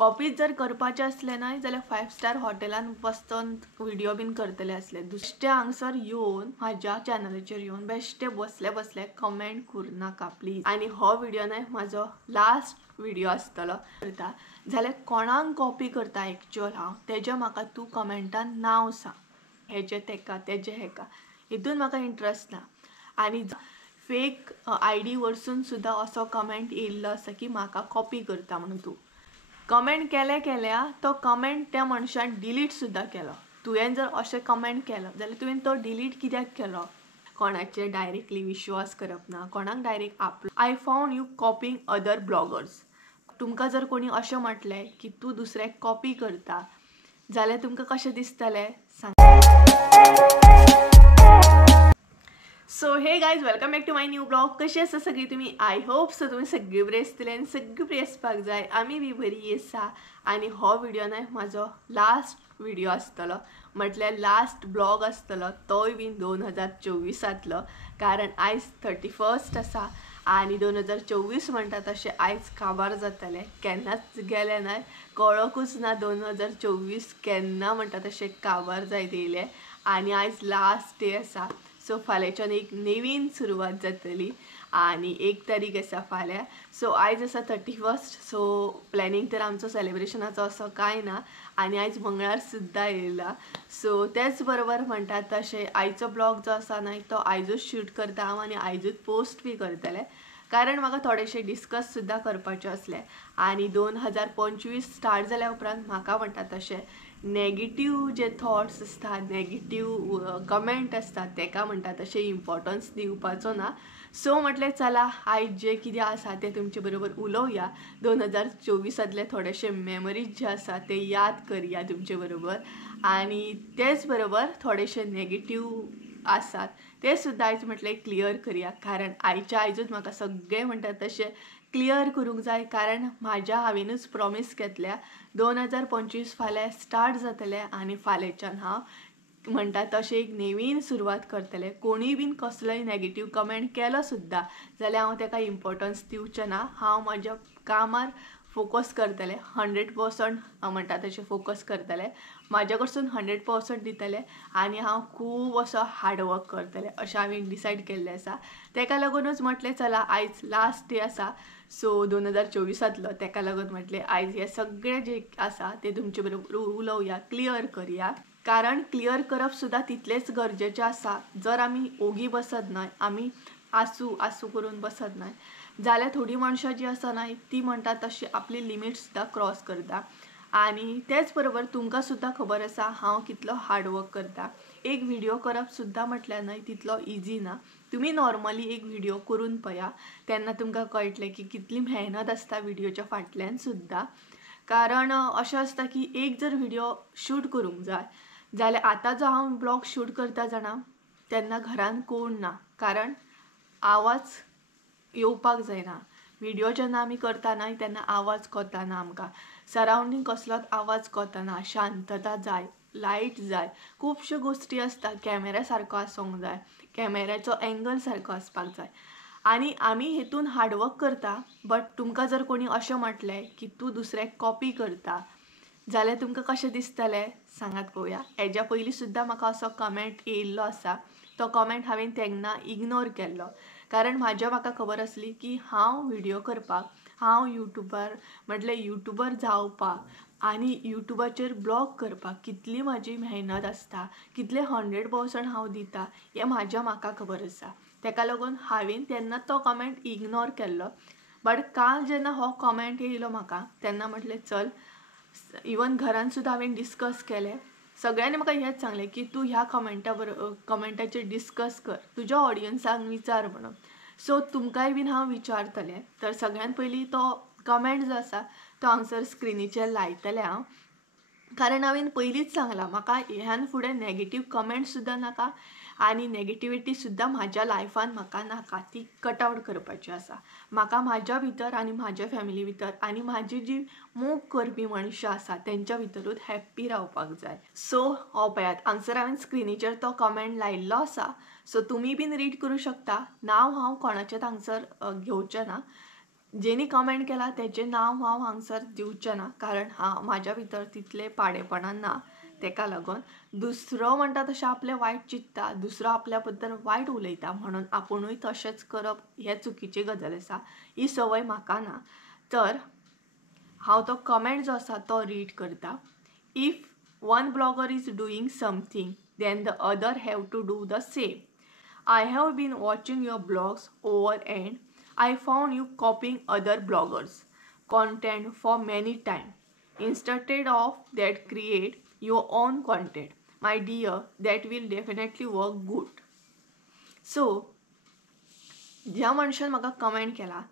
कॉपीज जर करपाचे असले ना जाल्यार 5 स्टार हॉटेलान वचून व्हिडिओ बीन करतले असले दुसरे हांगसर येवन म्हाज्या चॅनलाचेर येवन बेश्टे बसले बसले कमेंट करूनाका प्लीज। आणि हो व्हिडिओ न्हय म्हाजो लास्ट व्हिडिओ आसतलो करता जाल्यार कोणाक कॉपी करता एक्चुअल हांव तेजे म्हाका तूं कमेंटान नांव सांग, हेजे तेका तेजे हेका, हितून म्हाका इंट्रस्ट ना। आणि फेक आयडी वरसून सुद्धा असो कमेंट येयल्लो आसा की म्हाका कॉपी करता म्हणून तूं कमेंट केल्या तो कमेंट त्या मनशान डिलीट सुद्धा केलो। तुवें जर अशें कमेंट केलो जाल्यार तुवें तो डिलीट कित्याक केलो? कोणाचे डायरेक्टली विश्वास करप ना, कोणाक direct I found you copying other bloggers. तुमकां जर कोणी अशें म्हटलें की तूं दुसऱ्याक कॉपी करता जाल्यार तुमकां कशें दिसतलें सांग। So hey guys welcome back to my new blog. कशी आसा सगळी तुमी? आय होप सो तुमी सगळी बरी आसतली आनी सगळी बरी आसपाक जाय। आमी बी बरी आसा। आणि हो व्हिडिओ न्हय म्हाजो लास्ट व्हिडिओ आसतलो, म्हटल्यार लास्ट ब्लॉग आसतलो, तोय बीन 2024तलो, कारण आयज 31 आसा आणि 2024 म्हणटा तशें आयज काबार जातलें, केन्नाच गेलें नाय, कळोकूच ना 2024 केन्ना म्हणटा तशें काबार जायत येयलें। आणि आयज लास्ट डे आसा, सो फाल्यांच्यान एक नवीन सुरवात जातली आणि 1 तारीख आसा फाल्यां। सो आयज आसा 31, सो प्लॅनिंग तर आमचो सेलिब्रेशनाचो असो कांय ना आणि आयज मंगळार सुद्धा येयला। सो तेच बरोबर म्हणटात तशें आयचो ब्लॉग जो आसा न्हय तो आयजूच शूट करता हांव आणि आयजूच पोस्ट बी करतलें, कारण म्हाका थोडेशें डिस्कस सुद्धा करपाचें आसलें। आणि 2025 स्टार्ट जाल्या उपरांत म्हाका म्हणटा तशें नेगेटीव जे थॉट्स आसता, नेगेटीव कमेंट आसता तेका म्हणटा तशें इम्पॉर्टन्स दिवपाचो ना। सो म्हटलें चला आयज जे कितें आसा तें तुमचे बरोबर उलोवया, 2024तले थोडेशे मेमरीज जे आसा ते याद करया तुमचे बरोबर। आणि तेच बरोबर थोडेशे नेगेटीव आसात ते सुद्धा आयज म्हटलें क्लियर करया, कारण आयच्या आयजूच म्हाका सगळें म्हणटा तशें क्लियर करूंक जाय, कारण म्हाज्या हांवेनूच प्रॉमिस घेतल्या 2025 फाल्यां स्टार्ट जातलें आणि फाल्यांच्यान हांव म्हणटा तशें एक नवीन सुरवात करतलें। कोणीय बीन कसलोय नेगेटीव कमेंट केलो सुद्धा जाल्यार हांव तेका इम्पॉर्टन्स दिवचें ना, हांव म्हाज्या कामार फोकस करतलें, 100% हांव म्हणटा तशें फोकस करतलें, म्हाज्या कडसून 100% दितलें आणि हांव खूब असो हार्डवर्क करतलें अशें हांवें डिसायड केल्लें आसा। तेका लागूनच म्हटलें चला आयज लास्ट डे आसा, सो 2024तलो, तेका लागून म्हटलें आयज हे सगळें जे आसा ते तुमचे बरोबर उलोवया, क्लियर करया, कारण क्लियर करप सुद्धा तितलेंच गरजेचें आसा। जर आमी ओगी बसत न्हय, आमी आसू आसू करून बसत न्हय जाल्यार थोडी मनशां जी आसा न्हय ती म्हणटा तशी आपली लिमीट सुद्धा क्रॉस करता। आणि तेच बरोबर तुमकां सुद्धा खबर आसा हांव कितलो हार्डवर्क करता। एक व्हिडिओ करप सुद्धा म्हटल्यार न्हय तितलो इजी ना। तुमी नॉर्मली एक व्हिडिओ करून पळया, तेन्ना तुमकां कळटलें की कितली मेहनत आसता व्हिडिओच्या फाटल्यान सुद्धा। कारण अशें आसता की एक जर व्हिडिओ शूट करूंक जाय जाल्यार आतां जो हांव ब्लॉग शूट करता जाणा तेन्ना घरान कोण ना, कारण आवाज येवपाक जायना। व्हिडिओ जेन्ना आमी करता न्हय तेन्ना आवाज कोताना, आमकां सरावंडींग कसलोच आवाज कोताना, शांतता जाय, लायट जाय, खुबश्यो गोश्टी आसता, कॅमेरा सारको आसूंक जाय, कॅमेराचो एंगल सारको आसपाक जाय, आणि आमी हेतून हार्डवर्क करता। बट तुमकां जर कोणी अशें म्हटलें की तूं दुसऱ्याक कॉपी करता जाल्यार तुमकां कशें दिसतलें सांगात पळोवया। हेज्या पयलीं सुद्धा म्हाका असो कमेंट येयल्लो आसा, तो कमेंट हांवें तेन्ना इग्नोर केल्लो, कारण म्हाका खबर आसली की हांव व्हिडिओ करपाक, हांव यूट्यूबर म्हटल्यार यूट्यूबर जावपाक आणि यूट्यूबाचेर ब्लॉग करपाक कितली म्हाजी मेहनत आसता, कितले 100% हांव दिता हें म्हाका खबर आसा। तेका लागून हांवें तेन्ना तो कमेंट इग्नोर केल्लो। बट काल जेन्ना हो कमेंट येयलो म्हाका तेन्ना म्हटलें चल, इवन घरान सुद्धा हांवें डिस्कस केलें, सगळ्यांनी म्हाका हेंच सांगलें की तूं ह्या कमेंटाचेर डिस्कस कर, तुज्या ऑडियन्सांक विचार म्हणून। सो तुमकांय बीन हांव विचारतलें, तर सगळ्यान पयलीं तो कमेंट जो आसा तो हांगसर स्क्रिनीचेर लायतलें हांव, कारण हांवें पयलींच सांगलां म्हाका ह्यान फुडें नेगेटीव कमेंट सुद्धा नाका आणि नेगेटिविटी सुद्धा म्हाज्या लायफान म्हाका नाका, ती कट आवट करपाची आसा। म्हाका म्हाज्या भितर आणि म्हाज्या फॅमिली भितर आणि म्हाजी जी मोग करपी मनशां आसा तेंच्या भितरूच हॅप्पी रावपाक जाय। सो हो पळयात हांगसर हांवें स्क्रिनीचेर तो कमेंट लायिल्लो आसा, सो तुमी बीन रीड करूं शकता। नांव हांव कोणाचेंच हांगसर घेवचें ना, जेणी कमेंट केला तेजें नांव हांव हांगसर दिवचें ना, कारण हांव म्हाज्या भितर तितलें पाडेपणां ना, तेका लागून. दुसरो म्हणटा तशें आपलें वायट चिंतता, दुसरो आपल्या बद्दल वायट उलयता म्हणून आपुणूय तशेंच करप हें चुकीची गजाल आसा, ही संवय म्हाका ना. तर हांव तो कमेंट जो आसा तो रीड करता. If one blogger is doing something then the other have to do the same. I have been watching your blogs over and I found you copying other bloggers' content for many time. Instead of that, create your own content. My dear, that will definitely work good. So, ज्या मनशान म्हाका कमेंट केला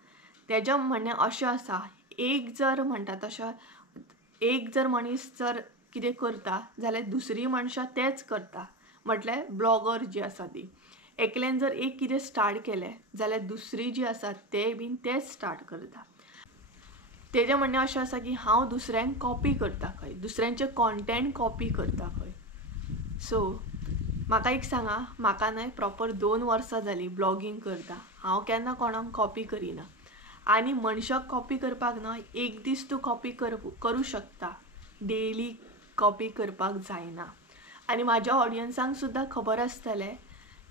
तेजें म्हणणें अशें आसा, एक जर म्हणटा तशें एक जर मनीस जर कितें करता जाल्यार दुसरी मनशां तेच करता, म्हटल्यार ब्लॉगर जी आसा ती. एकल्यान जर एक कितें स्टार्ट केलें जाल्यार दुसरी जी आसा ते बीन तेच स्टार्ट करता. तेजें म्हणणें अशें आसा की हांव दुसऱ्यांक कॉपी करता खंय, दुसऱ्यांचें कॉन्टेंट कॉपी करता खंय. सो म्हाका एक सांगा, म्हाका न्हय प्रॉपर 2 वर्सां जालीं ब्लॉगींग करता, हांव केन्ना कोणाक कॉपी करिना. आनी मनशाक कॉपी करपाक न्हय एक दीस तूं कॉपी करूं शकता, डेली कॉपी करपाक जायना. आनी म्हाज्या ऑडियन्सांक सुद्दां खबर आसतलें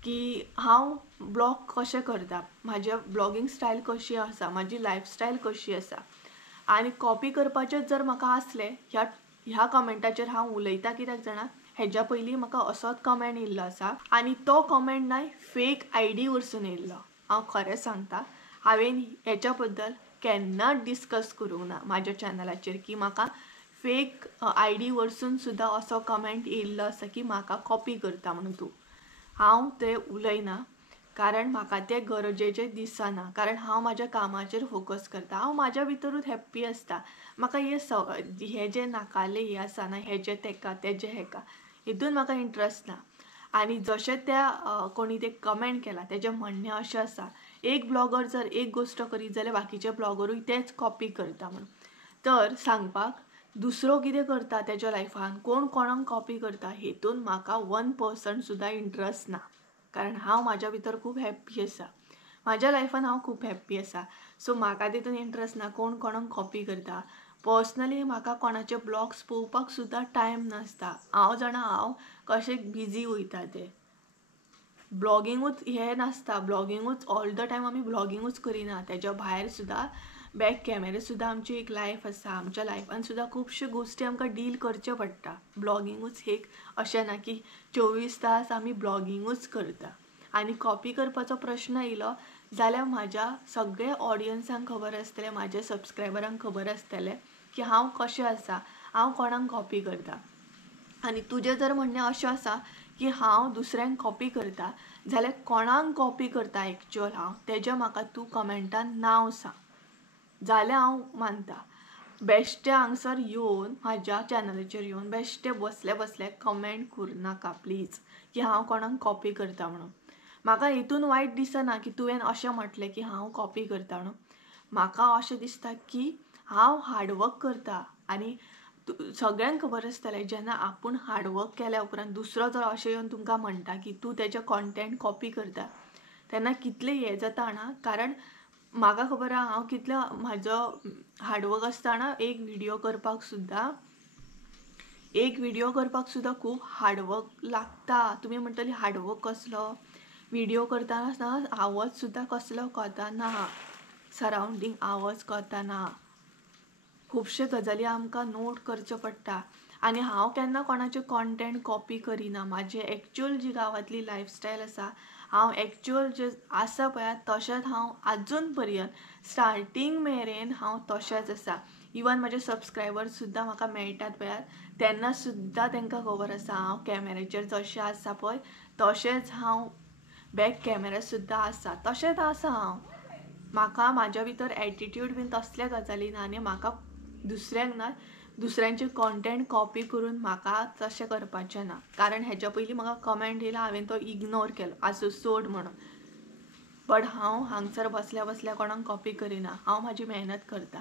की हांव ब्लॉग कशें करता, म्हाजें ब्लॉगींग स्टायल कशी आसा, म्हाजी लायफस्टायल कशी आसा. आनी कॉपी करपाचें जर म्हाका आसलें ह्या कमेंटाचेर हांव उलयता कित्याक जाणा, हेज्या पयलीं म्हाका असोच कमेंट येयल्लो आसा आनी तो कमेंट न्हय फेक आयडी वरसून येयल्लो. हांव खरें सांगता, हांवें हेच्या बद्दल केन्नाच डिस्कस करूंक ना म्हाज्या चॅनलाचेर की म्हाका फेक आयडी वरसून सुद्दां असो कमेंट येयल्लो आसा की म्हाका कॉपी करता म्हणून तूं. हांव तें उलयना, कारण म्हाका तें गरजेचें दिसना, कारण हांव म्हाज्या कामाचेर फोकस करता, हांव म्हाज्या भितरूच हॅप्पी आसता. म्हाका हे जे नाकाले हे आसा ना, हेजे तेका तेजे हेका हितून म्हाका इंट्रस्ट ना. आनी जशें त्या कोणी तें कमेंट केला तेजें म्हणणें अशें आसा, एक ब्लॉगर जर एक गोश्ट करीत जाल्यार बाकीचे ब्लॉगरूय तेच कॉपी करता म्हणून. तर सांगपाक दुसरो कितें करता तेज्या लायफान, कोण कोणाक कॉपी करता हेतून म्हाका 1% सुद्दां इंट्रस्ट ना, कारण हांव म्हाज्या भितर खूब हॅप्पी आसा, म्हाज्या लायफान हांव खूब हॅप्पी आसा. सो म्हाका तितून इंट्रस्ट ना कोण कोणाक कॉपी करता. पर्सनली म्हाका कोणाचे ब्लॉग्स पळोवपाक सुद्दां टायम नासता. हांव जाणा हांव कशें बिजी वयता तें. ब्लॉगिंगूच हें नासता, ब्लॉगिंगूच ऑल द टायम आमी ब्लॉगिंगूच करिना, तेज्या भायर सुद्दां बॅक कॅमेरा सुद्दां आमची एक लायफ आसा. आमच्या लायफान सुद्दां खुबश्यो गोश्टी आमकां डील करच्यो पडटा. ब्लॉगिंगूच एक अशें ना की 24 तास आमी ब्लॉगिंगूच करता. आनी कॉपी करपाचो प्रश्न येयलो जाल्यार म्हाज्या सगळ्या ऑडियन्सांक खबर आसतलें, म्हाज्या सबस्क्रायबरांक खबर आसतलें की हांव कशें आसा, हांव कोणाक कॉपी करता. आनी तुजें जर म्हणणें अशें आसा की हांव दुसऱ्यांक कॉपी करता जाल्यार कोणाक कॉपी करता एक्चुअल हांव तेजें म्हाका तूं कमेंटान नांव सांग, जाल्यार हांव मानता. बेश्टे हांगसर येवन म्हाज्या चॅनलाचेर येवन बेश्टे बसले कमेंट करूनाका प्लीज की हांव कोणाक कॉपी करता म्हणून. म्हाका हितून वायट दिसना की तुवें अशें म्हटलें की हांव कॉपी करता म्हणून. म्हाका अशें दिसता की हांव हार्डवर्क करता आनी सगळ्यांक खबर आसतलें जेन्ना आपूण हार्डवर्क केल्या उपरांत दुसरो जर अशें येवन तुमकां म्हणटा की तूं तेजें कॉन्टेंट कॉपी करता तेन्ना कितलें हें जाता ना. कारण म्हाका खबर आहा हांव कितलें म्हाजो हार्डवर्क आसतना एक व्हिडियो करपाक सुद्दां खूब हार्डवर्क लागता. तुमी म्हणटली हार्डवर्क कसलो, व्हिडियो करतना आवाज सुद्दां कसलो कोताना, सरावंडींग आवाज कोताना, खुबशे गजाली आमकां नोट करच्यो पडटा. आनी हांव केन्ना कोणाचें कॉन्टेंट कॉपी करिना. म्हाजें एक्चुअल जी गांवांतली लायफस्टायल आसा, हांव एक्चुअल जें आसा पळय तशेंच हांव आजून पर्यंत स्टार्टींग मेरेन हांव तशेंच आसा. इवन म्हाजे सबस्क्रायबर्स सुद्दां म्हाका मेळटात पळय तेन्ना सुद्दां तांकां खबर आसा हांव कॅमेराचेर जशें आसा पळय तशेंच हांव बॅक कॅमेरा सुद्दां आसा, तशेंच आसा हांव. म्हाका म्हाज्या भितर एटिट्यूड बीन तसल्या गजाली ना आनी म्हाका दुसऱ्यांक ना दुसऱ्यांचे कॉन्टेंट कॉपी करून म्हाका तशें करपाचें ना. कारण हेच्या पयलीं म्हाका कमेंट येयला हांवें तो इग्नोर केलो, आसूं सोड म्हणून. बट हांव हांगसर बसल्या कोणाक कॉपी करिना, हांव म्हाजी मेहनत करता.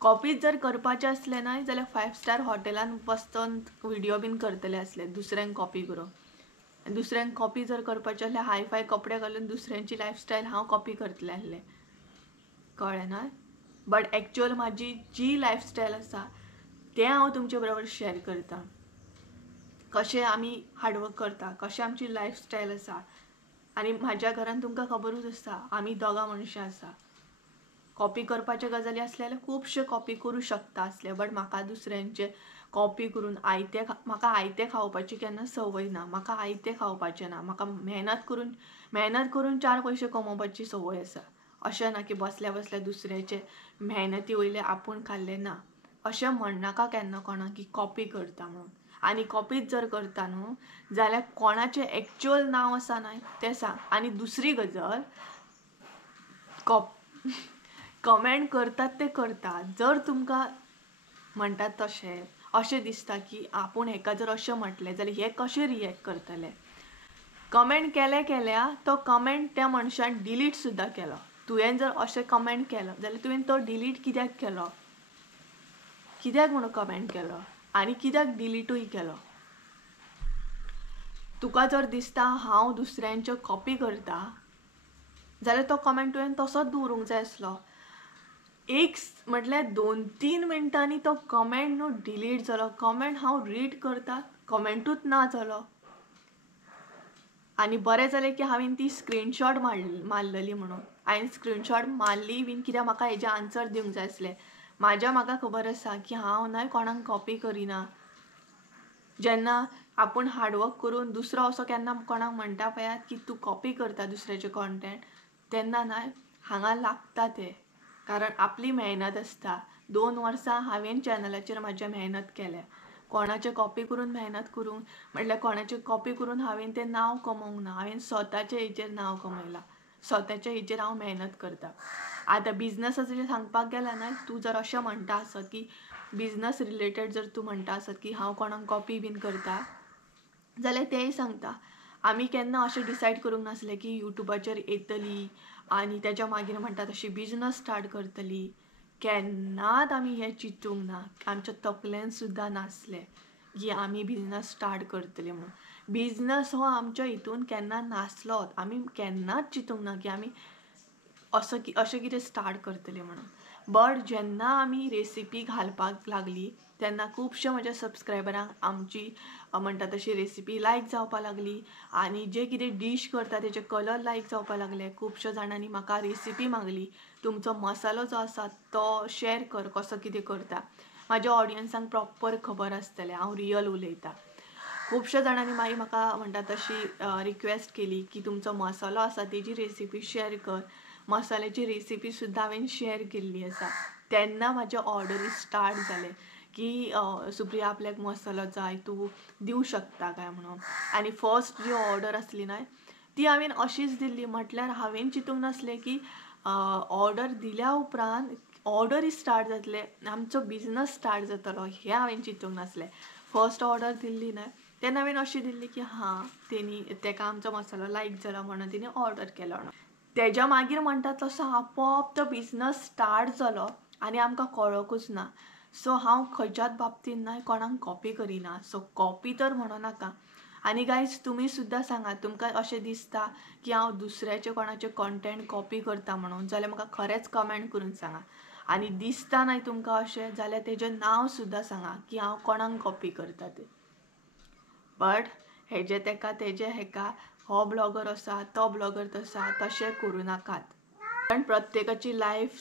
कॉपीच जर करपाचें आसलें न्हय जाल्यार 5 स्टार हॉटेलान बसोन व्हिडियो बीन करतले आसले दुसऱ्यांक कॉपी करून. दुसऱ्यांक कॉपी जर करपाचें जाल्यार हाय फाय कपडे घालून दुसऱ्यांची लायफस्टायल हांव कॉपी करतलें आसलें, कळ्ळें न्हय. बट एक्चुअल माझी जी लायफस्टायल आसा तें हांव तुमचे बरोबर शेअर करता. कशें आमी हार्डवर्क करता, कशें आमची लायफस्टायल आसा. आनी म्हाज्या घरान तुमकां खबरूच आसा आमी दोगां मनशां आसा. कॉपी करपाचे गजाली आसले जाल्यार खुबशे कॉपी करूं शकता आसले, बट म्हाका दुसऱ्यांचे कॉपी करून म्हाका आयतें खावपाची केन्ना संवय ना. म्हाका आयतें खावपाचें ना. म्हाका मेहनत करून 4 पयशे कमोवपाची संवय आसा. अशें ना की बसल्या बसल्या दुसऱ्याचे मेहनती वयले आपूण खाल्ले ना. अशें म्हणनाका केन्ना कोणाक की कॉपी करता म्हणून. आनी कॉपीच जर करता न्हू जाल्यार कोणाचें एक्चुअल नांव आसा न्हय तें सांग. आनी दुसरी गजाल, कमेंट करतात ते करतात. जर तुमकां म्हणटात तशें अशें दिसता की आपूण हेका जर अशें म्हटलें जाल्यार हे कशें रिएक्ट करतले. कमेंट केल्या तो कमेंट त्या मनशान डिलीट सुद्दां केलो. तुवें जर अशें कमेंट केलो जाल्यार तुवें तो डिलीट कित्याक केलो, कित्याक म्हणून कमेंट केलो आनी कित्याक डिलीटूय केलो. तुका जर दिसता हांव दुसऱ्यांच्यो कॉपी करता जाल्यार तो कमेंट तुवें तसोच दवरूंक जाय आसलो. एक म्हटल्यार 2-3 मिनटांनी तो कमेंट न्हू डिलीट जालो. कमेंट हांव रीड करता, कमेंटूच ना जालो. आनी बरें जालें की हांवें ती स्क्रीनशॉट मारलेली म्हणून. हांवें स्क्रीनशॉट मारली बीन कित्याक म्हाका हेजे आन्सर दिवंक जाय आसलें. म्हाका खबर आसा की हांव न्हय कोणाक कॉपी करिना. जेन्ना आपूण हार्डवर्क करून दुसरो असो केन्ना कोणाक म्हणटा पळयात की तूं कॉपी करता दुसऱ्याचें कॉन्टेंट, तेन्ना न्हय हांगा लागता तें. कारण आपली मेहनत आसता. 2 वर्सां हांवें चॅनलाचेर म्हाज्या मेहनत केल्या. कोणाचें कॉपी करून मेहनत करूंक म्हटल्यार कोणाचें कॉपी करून हांवें तें नांव कमोवंक ना. हांवें स्वताच्या हेचेर नांव कमयलां. स्वताच्या हेचेर हांव मेहनत करता. आतां बिजनसाचें सांगपाक गेल्यार न्हय, तूं जर अशें म्हणटा आसत की बिजनस रिलेटेड जर तूं म्हणटा आसत की हांव कोणाक कॉपी बीन करता जाल्यार तेंय सांगता. आमी केन्ना अशें डिसायड करूंक नासलें की युट्यूबाचेर येतली आनी तेच्या मागीर म्हणटा तशी बिजनस स्टार्ट करतली. केन्नाच आमी हें चिंतूंक ना. आमच्या तकलेन सुद्दां नासलें की आमी बिजनस स्टार्ट करतली म्हणून. बिजनस हो आमच्या हितून केन्ना नासलोच. आमी केन्नाच चिंतूंक ना की आमी अशें कितें स्टार्ट करतली म्हणून. बट जेन्ना आमी रेसिपी घालपाक लागली तेन्ना खुबशे म्हज्या सबस्क्रायबरांक आमची म्हणटा तशी रेसिपी लायक जावपाक लागली. आनी जे कितें डीश करता तेचे कलर लायक जावपाक लागले. खुबश्या जाणांनी म्हाका रेसिपी मागली. तुमचो मसालो जो आसा तो शेअर कर, कसो कितें करता. म्हाज्या ऑडियन्सांक प्रॉपर खबर आसतलें हांव रियल उलयतां. खुबश्या जाणांनी मागीर म्हाका म्हणटा तशी रिक्वेस्ट केली की तुमचो मसालो आसा तेजी रेसिपी शेअर कर. मसाल्याची रेसिपी सुद्दां हांवें शेअर केल्ली आसा. तेन्ना म्हाजे ऑर्डरी स्टार्ट जाले की सुप्रिया आपल्याक मसालो जाय, तूं दिवं शकता काय म्हणून. आनी फर्स्ट जी ऑर्डर आसली न्हय ती हांवें अशीच दिल्ली. म्हटल्यार हांवें चिंतूंक नासलें की ऑर्डर दिल्या उपरांत ऑर्डरी स्टार्ट जातले, आमचो बिजनस स्टार्ट जातलो हें हांवें चिंतूंक नासलें. फर्स्ट ऑर्डर दिल्ली न्हय तेन्ना हांवें अशी दिल्ली की हां तेका आमचो मसालो लायक जालो म्हणून तिणें ऑर्डर केलो. तेज्या मागीर म्हणटा तसो आपोआप तो बिजनस स्टार्ट जालो आनी आमकां कळोकूच ना. सो हांव खंयच्याच बाबतींत न्हय कोणाक कॉपी करिना. सो कॉपी तर म्हणनाका. आनी गायज तुमी सुद्दां सांगात तुमकां अशें दिसता की हांव दुसऱ्याचे कोणाचे कॉन्टेंट कॉपी करता म्हणून जाल्यार म्हाका खरेंच कमेंट करून सांगा. आनी दिसता न्हय तुमकां अशें जाल्यार तेजें नांव सुद्दां सांगा की हांव कोणाक कॉपी करता तें. बट हेजे तेका तेजे हेका हो ब्लॉगर आसा तो ब्लॉगर तसा तशें करूं नाकात. कारण प्रत्येकाची लायफ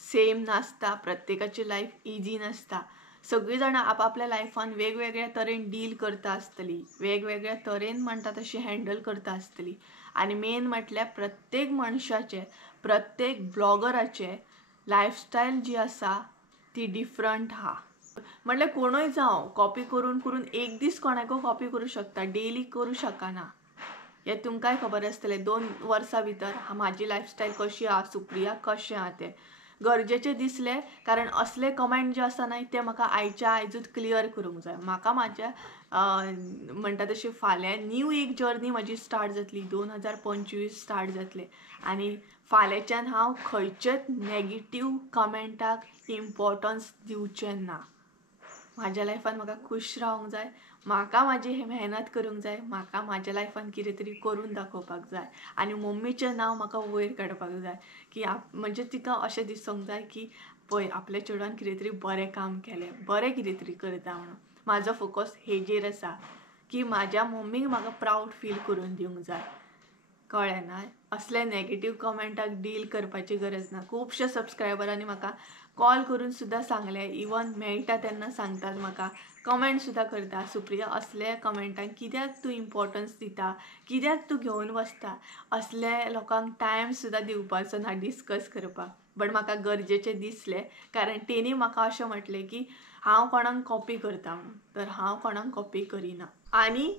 सेम नासता. प्रत्येकाची लायफ इजी नासता. सगळीं जाणां आपापल्या लायफान वेगवेगळ्या तरेन डील करता आसतली, वेगवेगळ्या तरेन म्हणटा तशी हँडल करता आसतली. आनी मेन म्हटल्यार प्रत्येक मनशाचे, प्रत्येक ब्लॉगराचे लायफस्टायल जी आसा ती डिफरंट आहा. म्हटल्यार कोणूय जावं कॉपी करून करून एक दीस कोणाकूय कॉपी करूं शकता, डेली करूं शकना. हें तुमकांय खबर आसतलें. 2 वर्सां भितर म्हाजी लायफस्टायल कशी आहा, सुप्रिया कशें आहा तें गरजेचें दिसलें. कारण असले कमेंट जे आसा न्हय ते म्हाका आयच्या आयजूच क्लियर करूंक जाय. म्हाका म्हाज्या म्हणटा तशी फाल्यां न्यू एक जर्नी म्हाजी स्टार्ट जातली. 2025 स्टार्ट जातलें आनी फाल्यांच्यान हांव खंयचेच नॅगेटीव कमेंटाक इम्पॉर्टन्स दिवचें ना. म्हाज्या लायफान म्हाका खूश रावंक जाय. म्हाका म्हाजी मेहनत करूंक जाय. म्हाका म्हाज्या लायफान कितें तरी करून दाखोवपाक जाय. आनी मम्मीचें नांव म्हाका वयर काडपाक जाय की म्हणजे तिका अशें दिसूंक जाय की पळय आपल्या चेडवान कितें तरी बरें काम केलें, बरें कितें तरी करता म्हणून म्हाजो फोकस हेजेर आसा की म्हाज्या मम्मीक म्हाका प्रावड फील करून दिवंक जाय. कळ्ळें ना. असले नेगेटीव कमेंटाक डील करपाची गरज ना. खुबशे सबस्क्रायबरांनी म्हाका कॉल करून सुद्दां सांगले, इवन मेळटा तेन्ना सांगतात म्हाका, कमेंट सुद्दां करता, सुप्रिया असले कमेंटांक कित्याक तूं इम्पॉर्टन्स दिता, कित्याक तूं घेवन बसता, असले लोकांक टायम सुद्दां दिवपाचो ना डिस्कस करपाक. बट म्हाका गरजेचें दिसलें, कारण तेणी म्हाका अशें म्हटलें की हांव कोणाक कॉपी करता म्हणून. तर हांव कोणाक कॉपी करिना. आनी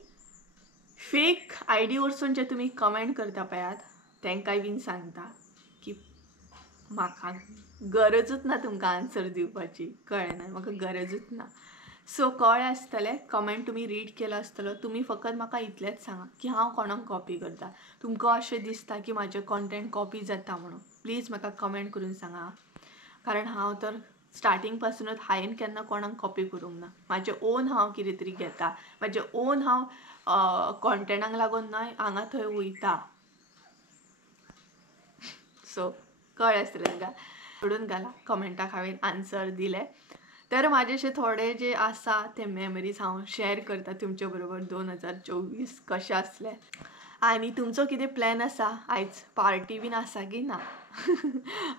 फेक आयडी वरसून जे तुम्ही कमेंट करता पळयात तेंकाय बीन सांगता की म्हाका गरजूच ना तुमकां आन्सर दिवपाची. कळ्ळें ना, म्हाका गरजूच ना. सो कळ्ळें आसतलें, कमेंट तुमी रीड केलो आसतलो. तुमी फकत म्हाका इतलेंच सांगा की हांव कोणाक कॉपी करता. तुमकां अशें दिसता की म्हाजें कॉन्टेंट कॉपी जाता म्हणून प्लीज म्हाका कमेंट करून सांगा. कारण हांव तर स्टार्टींग पासूनच हांवें केन्ना कोणाक कॉपी करूंक ना. म्हाजें ओन हांव कितें तरी घेता, म्हाजें ओन हांव कॉन्टेंटाक लागून न्हय हांगा थंय वयता. सो कळ्ळें आसतलें तुमकां. सोडून घाला, कमेंटाक हांवें आन्सर दिले. तर म्हाजे अशे थोडे जे आसा ते मेमरीज हांव शेअर करता तुमचे बरोबर. 2024 कशें आसलें आनी तुमचो कितें प्लॅन आसा. आयज पार्टी बीन आसा की ना.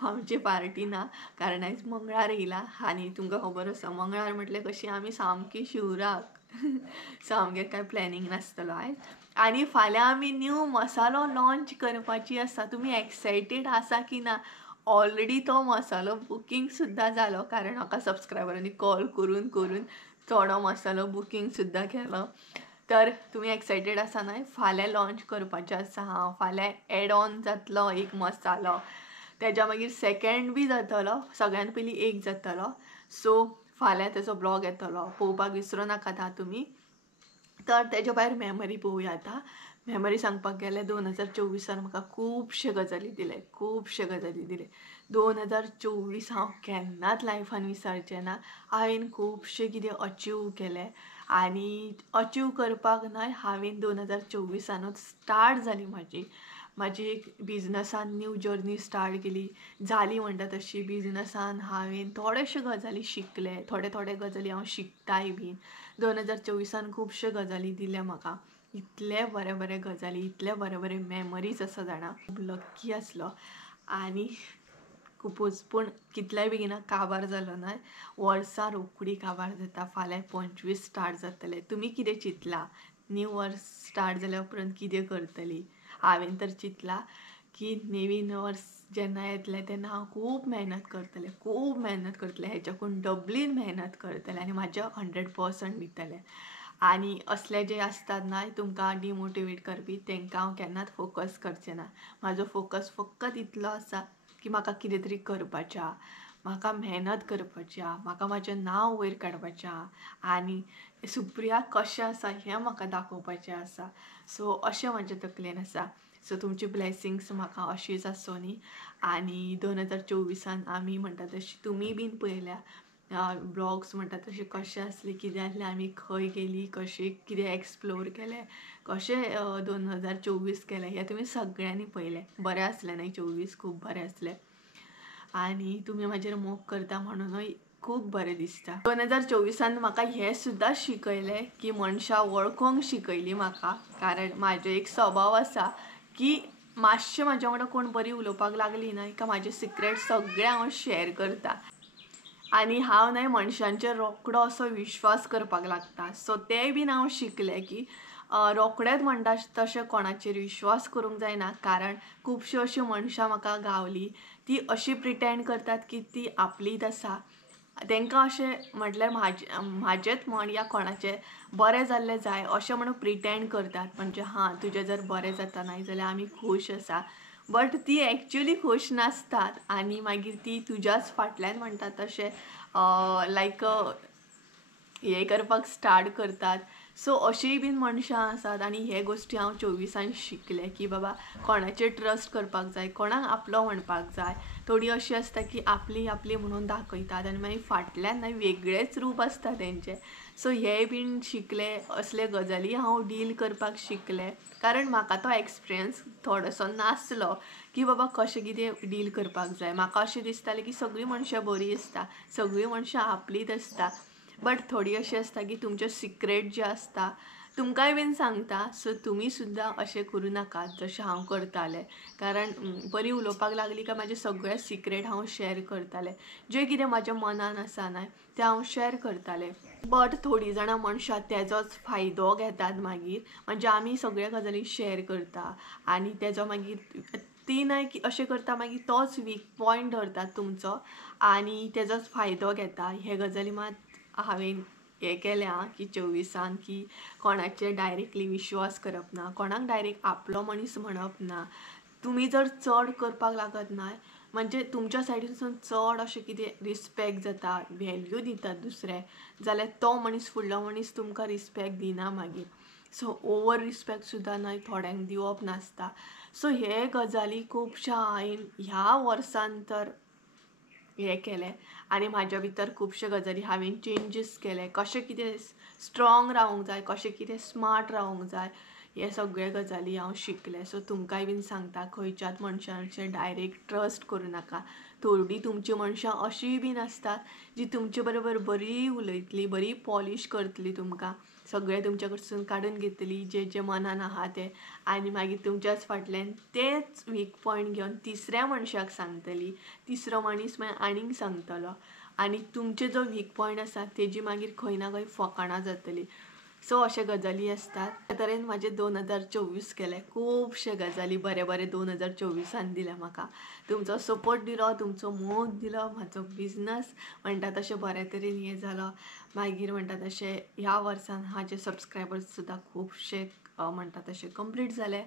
आमची पार्टी ना, कारण आयज मंगळार येयला आनी तुमकां खबर आसा मंगळार म्हटल्यार कशी आमी सामकी शिवराक. सो आमगेर कांय प्लॅनिंग नासतलो आयज. आनी फाल्यां आमी न्यू मसालो लॉन्च करपाची आसा. तुमी एक्सायटेड आसा की ना. ऑलरेडी तो मसालो बुकींग सुद्दां जालो, कारण म्हाका सबस्क्रायबरांनी कॉल करून करून थोडो मसालो बुकींग सुद्दां केलो. तर तुमी एक्सायटेड आसा न्हय. फाल्यां लॉन्च करपाचें आसा हांव. फाल्यां एड ऑन जातलो एक मसालो, तेज्या मागीर सेकेंड बी जातलो, सगळ्यान पयलीं एक जातलो. सो फाल्यां तेजो ब्लॉग येतलो, पळोवपाक विसरूं नाकात तुमी. तर तेज्या भायर मेमरी पळोवया आतां. मेमरी सांगपाक गेले 2024 म्हाका खुबशे गजाली दिले, खुबशे गजाली दिले. 2024 हांव केन्नाच लायफान विसरचें ना. हांवें खुबशे कितें अचीव केलें आनी अचीव करपाक न्हय हांवें 2024 स्टार्ट जाली म्हाजी एक बिजनसान न्यू जर्नी स्टार्ट केली. जाली म्हणटा तशी बिजनसान हांवें थोडेशे गजाली शिकले, थोडे गजाली हांव शिकताय बीन. 2024 खुबशे गजाली दिले म्हाका. इतले बरे गजाली, इतले बरे मेमरीज आसा जाणा. खूब लक्की आसलो आनी खुबूच. पूण कितल्याय बेगिना काबार जालो न्हय. वर्सां रोखडी काबार जाता. फाल्यां 25 स्टार्ट जातले. तुमी कितें चिंतला न्यू वर्स स्टार्ट जाल्या उपरांत कितें करतली. हांवें तर चिंतला की नवीन वर्स जेन्ना येतलें तेन्ना हांव खूब मेहनत करतलें, हेच्याकून डबलीन मेहनत करतलें आनी म्हाजें 100% दितलें. आनी असले जे आसतात न्हय तुमकां डिमोटिवेट करपी तेंकां हांव केन्नाच फोकस करचें ना. म्हाजो फोकस फकत इतलो आसा की म्हाका कितें तरी करपाचें, म्हाका मेहनत करपाची, म्हाका म्हाजें नांव वयर काडपाचें आनी सुप्रिया कशें आसा हें म्हाका दाखोवपाचें आसा. सो अशें म्हाजें तकलेन आसा. सो तुमची ब्लेसिंग्स म्हाका अशीच आसुनी. आनी 2024 आमी म्हणटा तशी तुमी बीन पळयल्या ब्लॉग्स म्हणटा तशें कशें आसले, कितें आसलें, आमी खंय गेली, कशें कितें एक्सप्लोर केलें, कशें 2024 केलें हें तुमी सगळ्यांनी पळयलें. बरें आसलें न्हय 24, खूब बरें आसलें. आनी तुमी म्हाजेर मोग करता म्हणूनय खूब बरें दिसता. 2024 म्हाका हें सुद्दां शिकयलें की मनशां वळखोंक शिकयली म्हाका. कारण म्हाजो एक स्वभाव आसा की मातशें म्हाज्या वांगडा कोण बरी उलोवपाक लागली न्हय का म्हाजे सिक्रेट सगळे हांव शेअर करता. आनी हांव न्हय मनशांचेर रोखडो असो विश्वास करपाक लागता. सो तेंय बीन हांव शिकलें की रोखडेंच म्हणटा तशें कोणाचेर विश्वास करूंक जायना. कारण खुबशीं अशीं मनशां म्हाका गावलीं ती अशी प्रिटेंड करतात की ती आपलीच आसा. तेंकां अशें म्हटल्यार म्हाजेंच म्हण या कोणाचें बरें जाल्लें जाय अशें म्हणून प्रिटेंड करतात. म्हणजे हां तुजें जर बरें जाता न्हय जाल्यार आमी खूश आसा. बट ती एक्चुली खूश नासतात आनी मागीर ती तुज्याच फाटल्यान म्हणटा तशें लायक हे करपाक स्टार्ट करतात. सो अशीय बीन मनशां आसात आनी हे गोश्टी हांव 24 शिकले की बाबा कोणाचेर ट्रस्ट करपाक जाय, कोणाक आपलो म्हणपाक जाय. थोडी अशी आसता की आपली आपली म्हणून दाखयतात आनी मागीर फाटल्यान वेगळेच रूप आसता तेंचे. सो हे बीन शिकले, असले गजाली हांव डील करपाक शिकले, कारण म्हाका तो एक्सपिरियन्स थोडोसो नासलो की बाबा कशें कितें डील करपाक जाय. म्हाका अशें दिसतालें की सगळीं मनशां बरीं आसता, सगळीं मनशां आपलीच आसता, बट थोडी अशी आसता की तुमचे सिक्रेट जे आसता तुमकांय बीन सांगता. सो तुमी सुद्दां अशें करूं नाकात जशें हांव करतालें, कारण बरी उलोवपाक लागली काय म्हाजे सगळे सिक्रेट हांव शेअर करतालें. जें कितें म्हाज्या मनान आसा न्हय तें हांव शेअर करतालें. बट थोडीं जाणां मनशां तेजोच फायदो घेतात मागीर, म्हणजे आमी सगळे गजाली शेअर करता आनी तेजो मागीर ती न्हय की अशें करता मागीर तोच वीक पॉयंट धरतात तुमचो आनी तेजोच फायदो घेता. हे गजाली मात हांवें हें केलें की 24 की कोणाचेर डायरेक्टली विश्वास करप ना, कोणाक डायरेक्ट आपलो मनीस म्हणप ना. तुमी जर चड करपाक लागत न्हय म्हणजे तुमच्या सायडीनसून चड अशें कितें रिस्पेक्ट जाता, वेल्यू दितात दुसरे, जाल्यार तो मनीस फुडलो मनीस तुमकां रिस्पेक्ट दिना मागीर. सो ओवर रिस्पेक्ट सुद्दां न्हय थोड्यांक दिवप नासता. सो हे गजाली खुबशा हांवें ह्या वर्सान तर हे केले आनी म्हाज्या भितर खुबशे गजाली हांवें चेंजीस केले. कशें कितें स्ट्रॉंग रावूंक जाय, कशें कितें स्मार्ट रावूंक जाय, हे सगळे गजाली हांव शिकले. सो तुमकांय बीन सांगता खंयच्याच मनशांचेर डायरेक्ट ट्रस्ट करूं नाका. थोडीं तुमचीं मनशां अशींय बीन आसतात जी तुमचे बरोबर बरी उलयतली, बरी पॉलिश करतली, तुमकां सगळें तुमचे कडसून काडून घेतली जें जें मनान आहा तें, आनी मागीर तुमच्याच फाटल्यान तेच वीक पॉयंट घेवन तिसऱ्या मनशाक सांगतली. तिसरो मनीस मागीर आनीक सांगतलो आनी तुमचे जो वीक पॉयंट आसा तेजी मागीर खंय ना खंय फकाणां जातली. सो अशे गजाली आसतात. त्या तरेन म्हाजे 2024 गेले. खुबशे गजाली बरे बरे 2024 दिले म्हाका. तुमचो सपोर्ट दिलो, तुमचो मोग दिलो, म्हाजो बिझनस म्हणटा तशें बऱ्या तरेन हें जालो. मागीर म्हणटा तशें ह्या वर्सान म्हाजे सबस्क्रायबर्स सुद्दां खुबशे म्हणटा तशें कंप्लीट जाले.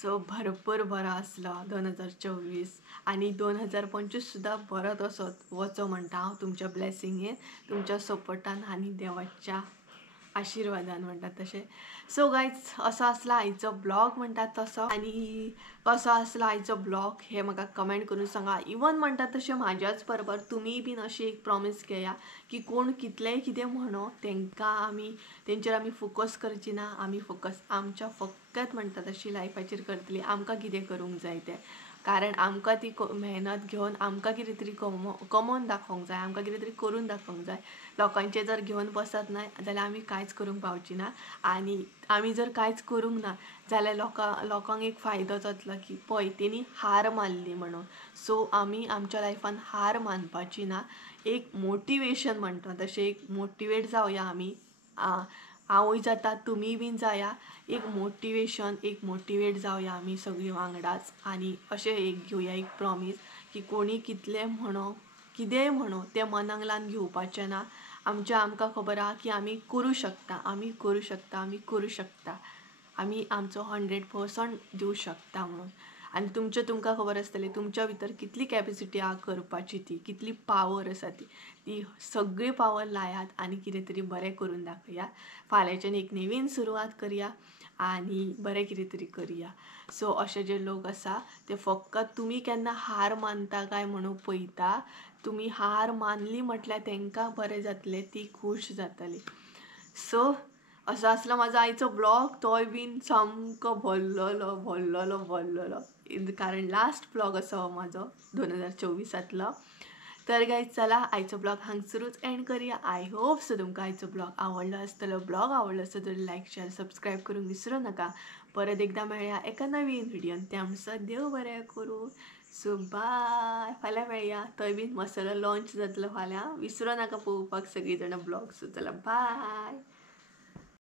सो भरपूर बरो आसलो 2024 आनी 2025 सुद्दां बरो तसो वचो म्हणटा हांव तुमच्या ब्लेसिंगेन, तुमच्या सपोर्टान आनी देवाच्या आशिर्वादान म्हणटा तशें. सो गायज असो आसला आयचो ब्लॉग म्हणटा तसो, आनी कसो आसलो आयचो ब्लॉग हे म्हाका कमेंट करून सांगा. इवन म्हणटा तशें म्हाज्याच बरोबर तुमी बीन अशी एक प्रॉमीस घेया की कोण कितलेंय कितें म्हणो तेंचेर आमी फोकस करची ना. आमी फोकस आमच्या फकत म्हणटा तशी लायफाचेर करतली, आमकां कितें करूंक जाय तें. कारण आमकां ती मेहनत घेवन आमकां कितें तरी कमोवन दाखोवंक जाय, आमकां कितें तरी करून दाखोवंक जाय. लोकांचे जर घेवन बसत न्हय जाल्यार आमी कांयच करूंक पावची ना. आनी आमी जर कांयच करूंक ना जाल्यार लोकांक एक फायदो जातलो की पळय तेणी हार मानली म्हणून. सो आमी आमच्या लायफान हार मानपाची ना. एक मोटिवेशन म्हणटा तशें एक मोटिवेट जावया आमी. हांवूय जाता, तुमी बीन जाया. एक मोटिवेशन, एक मोटिवेट जावया आमी सगळीं वांगडाच आनी अशें एक घेवया एक प्रॉमीस की कोणी कितलें म्हणो, कितेंय म्हणो तें मनाक लावन घेवपाचें ना. आमकां खबर आहा की आमी करूं शकता, आमी करूं शकता, आमी करूं शकता, आमी आमचो 100% दिवं शकता म्हणून. आनी तुमकां खबर आसतली तुमच्या भितर कितली कॅपेसिटी आहा करपाची, ती कितली पावर आसा ती सगळी पावर लायात आनी कितें तरी बरें करून दाखया. फाल्यांच्यान एक नवीन सुरवात करया आनी बरें कितें तरी करया. सो अशे जे लोक आसा ते फकत तुमी केन्ना हार मानता काय म्हणून पळयता. तुमी हार मानली म्हटल्यार तांकां बरें जातलें, ती खूश जातली. सो असो आसलो म्हाजो आयचो ब्लॉग. तोय बीन सामको भरलेलो कारण लास्ट ब्लॉग असो हो म्हाजो 2024 तर गायज चला आयचो ब्लॉग हांगसरूच एंड करूया. आय होप सो तुमकां आयचो ब्लॉग आवडलो आसतलो. ब्लॉग आवडलो आसता तर लायक शेअर सबस्क्रायब करूंक विसरूं नाका. परत एकदा मेळया एका नवीन व्हिडिओन. त्या म्हणसर देव बरें करूं. सो बाय. फाल्यां मेळया. थंय बीन मसालो लॉन्च जातलो फाल्यां. विसरूं नाका पळोवपाक सगळीं जाणां ब्लॉग. सो चला बाय.